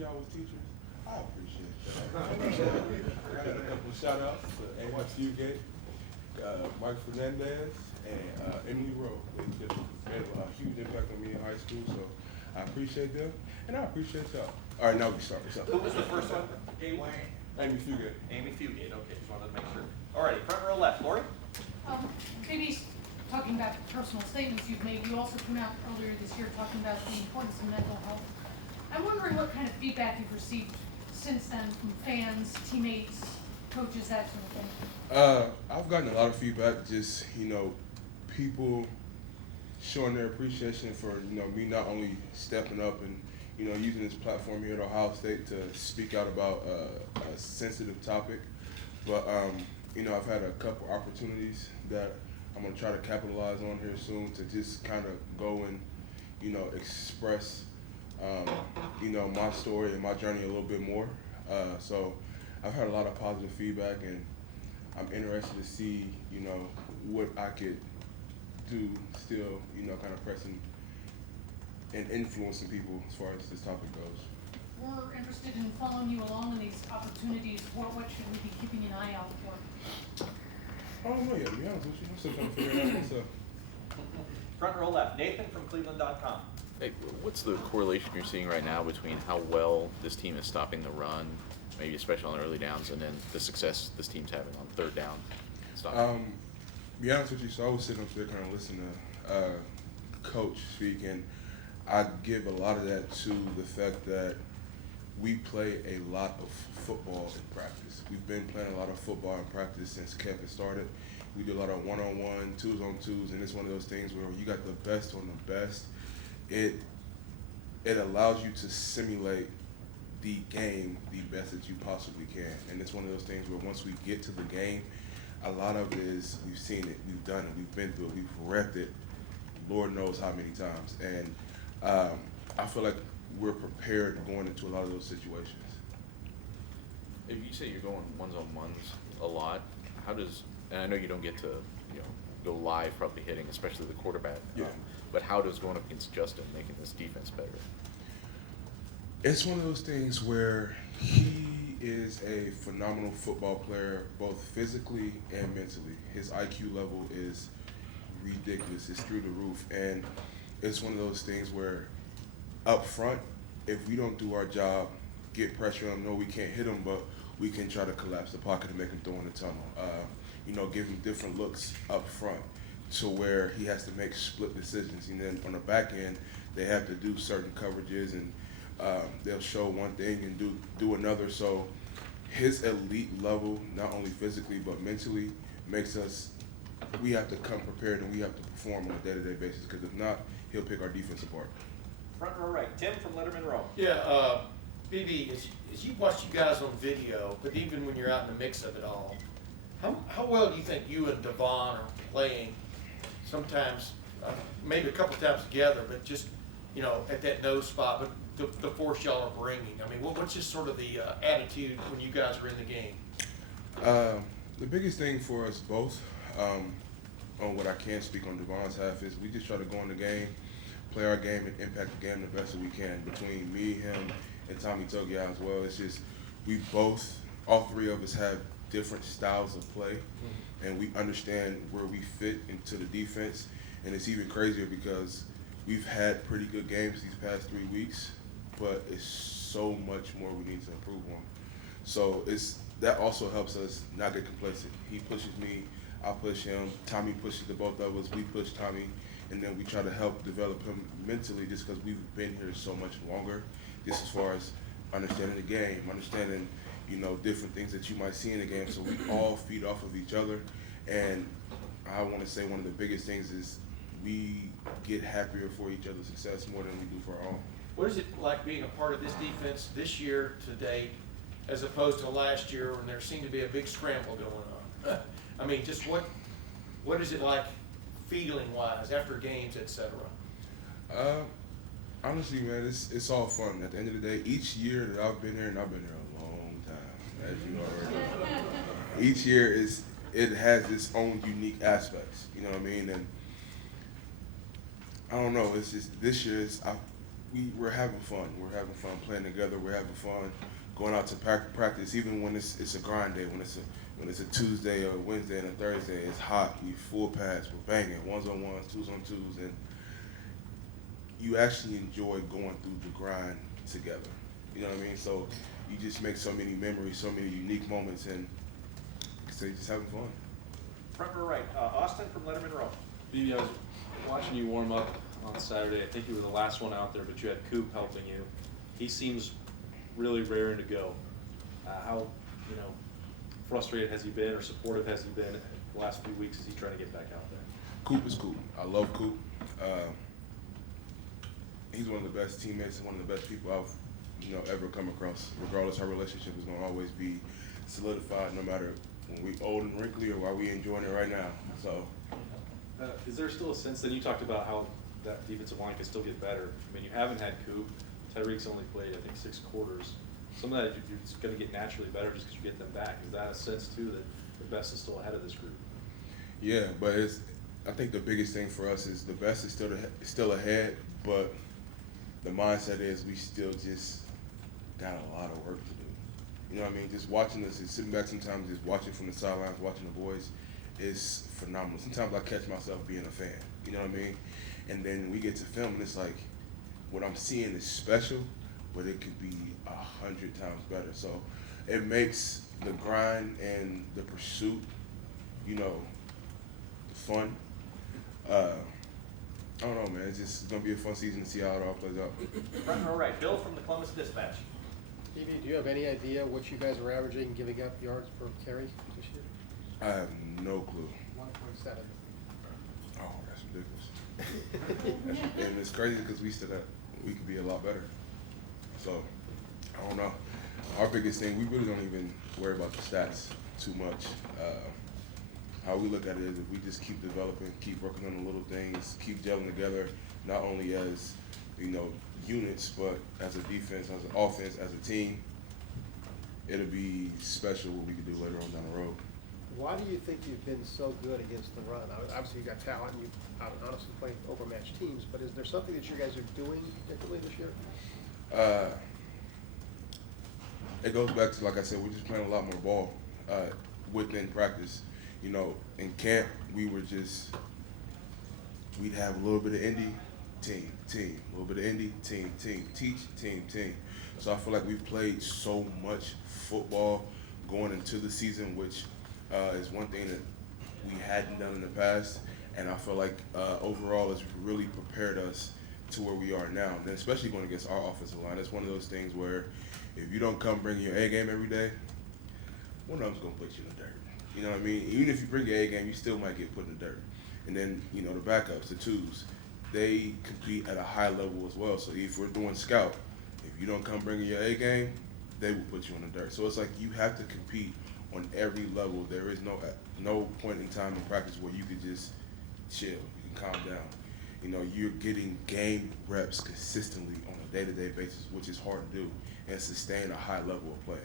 y'all was teachers. I appreciate that. I got a couple of shout outs to Amos Fugate, Mike Fernandez, and Emily Rowe. They just made a huge impact on me in high school, so I appreciate them, and I appreciate y'all. All right, now we start. Who was the first one? Amy Fugate. Amy Fugate, okay, just wanted to make sure. All righty, front row left, Lori? Maybe talking about personal statements you've made, you also came out earlier this year talking about the importance of mental health. I'm wondering what kind of feedback you've received since then from fans, teammates, coaches, that sort of thing. I've gotten a lot of feedback, just, people showing their appreciation for, me not only stepping up and, using this platform here at Ohio State to speak out about a sensitive topic. But, I've had a couple opportunities that I'm going to try to capitalize on here soon to just kind of go and, express, my story and my journey a little bit more. So I've had a lot of positive feedback, and I'm interested to see, what I could do still, kind of pressing and influencing people as far as this topic goes. We're interested in following you along in these opportunities. What should we be keeping an eye out for? I don't know yet, to be honest with you. I'm still trying to figure it out myself. Front row left, Nathan from Cleveland.com. Hey, what's the correlation you're seeing right now between how well this team is stopping the run, maybe especially on early downs, and then the success this team's having on third down? To be honest with you, so I was sitting up there kind of listening to Coach speak, and I give a lot of that to the fact that we play a lot of football in practice. We've been playing a lot of football in practice since camp has started. We do a lot of one-on-one, twos-on-twos, and it's one of those things where you got the best on the best. It allows you to simulate the game the best that you possibly can. And it's one of those things where once we get to the game, a lot of it is we've seen it, we've done it, we've been through it, we've repped it, Lord knows how many times. And I feel like we're prepared going into a lot of those situations. If you say you're going ones-on-ones a lot, how does, and I know you don't get to, go live probably hitting, especially the quarterback, Yeah. But how does going up against Justin making this defense better? It's one of those things where he is a phenomenal football player, both physically and mentally. His IQ level is ridiculous. It's through the roof. And it's one of those things where up front, if we don't do our job, get pressure on him, no, we can't hit him, but we can try to collapse the pocket and make him throw in the tunnel. Give him different looks up front to where he has to make split decisions. And then on the back end, they have to do certain coverages, and they'll show one thing and do another. So his elite level, not only physically but mentally, makes us, we have to come prepared and we have to perform on a day-to-day basis, because if not, he'll pick our defense apart. Front row right, Tim from Letterman Row. Yeah, BB, as you watch you guys on video, but even when you're out in the mix of it all, how well do you think you and Devon are playing? Sometimes, maybe a couple times together, but just, at that nose spot, but the force y'all are bringing. I mean, what's just sort of the attitude when you guys are in the game? The biggest thing for us both, on what I can speak on Devon's half, is we just try to go in the game, play our game, and impact the game the best that we can. Between me, him, and Tommy Togia as well, it's just all three of us have different styles of play, and we understand where we fit into the defense. And it's even crazier because we've had pretty good games these past 3 weeks, but it's so much more we need to improve on. So that also helps us not get complacent. He pushes me, I push him, Tommy pushes the both of us, we push Tommy, and then we try to help develop him mentally, just because we've been here so much longer, just as far as understanding the game, understanding different things that you might see in the game. So we all feed off of each other, and I want to say one of the biggest things is we get happier for each other's success more than we do for our own. What is it like being a part of this defense this year to date, as opposed to last year when there seemed to be a big scramble going on? I mean, just what is it like feeling-wise after games, et cetera? Honestly, man, it's all fun. At the end of the day, each year that I've been here, and I've been here a long time, as you already know, each year it has its own unique aspects. You know what I mean? And I don't know. It's just this year. we're having fun. We're having fun playing together. We're having fun going out to practice, even when it's a grind day. When it's a Tuesday or a Wednesday and a Thursday, it's hot. We full pads. We're banging 1s-on-1s, 2s-on-2s, and you actually enjoy going through the grind together. You know what I mean? So you just make so many memories, so many unique moments, and so you're just having fun. Front row right, Austin from Letterman Row. BB, I was watching you warm up on Saturday. I think you were the last one out there, but you had Coop helping you. He seems really raring to go. How frustrated has he been, or supportive has he been the last few weeks as he trying to get back out there? Coop is cool. I love Coop. He's one of the best teammates and one of the best people I've ever come across. Regardless, our relationship is gonna always be solidified, no matter when we old and wrinkly or while we enjoying it right now. So. Is there still a sense that you talked about how that defensive line can still get better? I mean, you haven't had Coop. Tyreek's only played, I think, 6 quarters. Some of that it's going to get naturally better just because you get them back. Is that a sense too that the best is still ahead of this group? Yeah, but I think the biggest thing for us is the best is still ahead, but the mindset is we still just got a lot of work to do. You know what I mean? Just watching this, sitting back sometimes, just watching from the sidelines, watching the boys, is phenomenal. Sometimes I catch myself being a fan. You know what I mean? And then we get to film, and it's like what I'm seeing is special, but it could be 100 times better. So it makes the grind and the pursuit, fun. I don't know, man. It's gonna be a fun season to see how it all plays out. Front row right, Bill from the Columbus Dispatch. BB, do you have any idea what you guys are averaging giving up yards per carry this year? I have no clue. 1.7. Oh, that's ridiculous. And it's crazy because we could be a lot better. So, I don't know. Our biggest thing, we really don't even worry about the stats too much. How we look at it is if we just keep developing, keep working on the little things, keep gelling together, not only as, units, but as a defense, as an offense, as a team, it'll be special what we can do later on down the road. Why do you think you've been so good against the run? Obviously, you've got talent, and you honestly play overmatched teams, but is there something that you guys are doing differently this year? It goes back to, like I said, we're just playing a lot more ball within practice. In camp, we'd have a little bit of indie, team, a little bit of indie, team, teach, team. So I feel like we've played so much football going into the season, which is one thing that we hadn't done in the past, and I feel like overall it's really prepared us to where we are now, and especially going against our offensive line. It's one of those things where if you don't come bring your A game every day, one of them's going to put you in the dirt. You know what I mean? Even if you bring your A game, you still might get put in the dirt. And then, the backups, the twos, they compete at a high level as well. So if we're doing scout, if you don't come bringing your A game, they will put you in the dirt. So it's like you have to compete on every level. There is no point in time in practice where you could just chill, you can calm down. You're getting game reps consistently on a day-to-day basis, which is hard to do, and sustain a high level of play.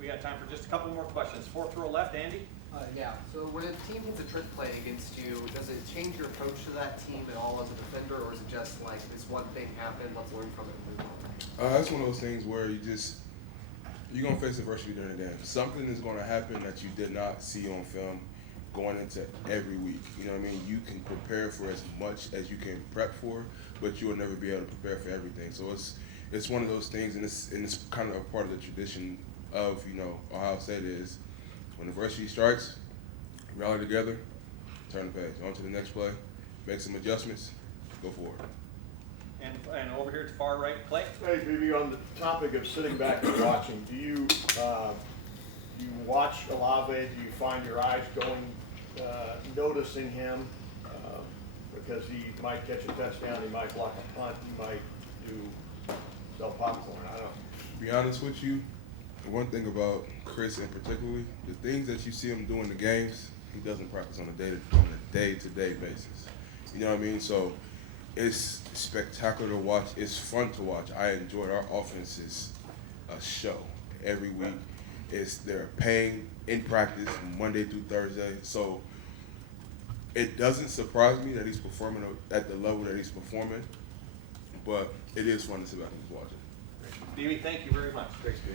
We got time for just a couple more questions. Fourth row left, Andy. Yeah, so when a team hits a trick play against you, does it change your approach to that team at all as a defender, or is it just like this one thing happened, let's learn from it and move on? That's one of those things where you're going to face adversity during the game. Something is going to happen that you did not see on film going into every week. You know what I mean? You can prepare for as much as you can prep for, but you will never be able to prepare for everything. So it's one of those things, and it's kind of a part of the tradition of, Ohio State is when adversity strikes, rally together, turn the page, on to the next play, make some adjustments, go forward. And over here to far right, Clay. Hey, BB, on the topic of sitting back and watching, do you watch Olave? Do you find your eyes going, noticing him? Because he might catch a touchdown, he might block a punt, he might sell popcorn. I don't know. To be honest with you, the one thing about Chris in particularly, the things that you see him do in the games, he doesn't practice on a day-to-day basis. You know what I mean? So it's spectacular to watch. It's fun to watch. I enjoy it. Our offense is a show every week. They're paying in practice Monday through Thursday. So it doesn't surprise me that he's performing at the level that he's performing. But it is fun to sit back and just watch it. Stevie, thank you very much. Thanks, Stevie.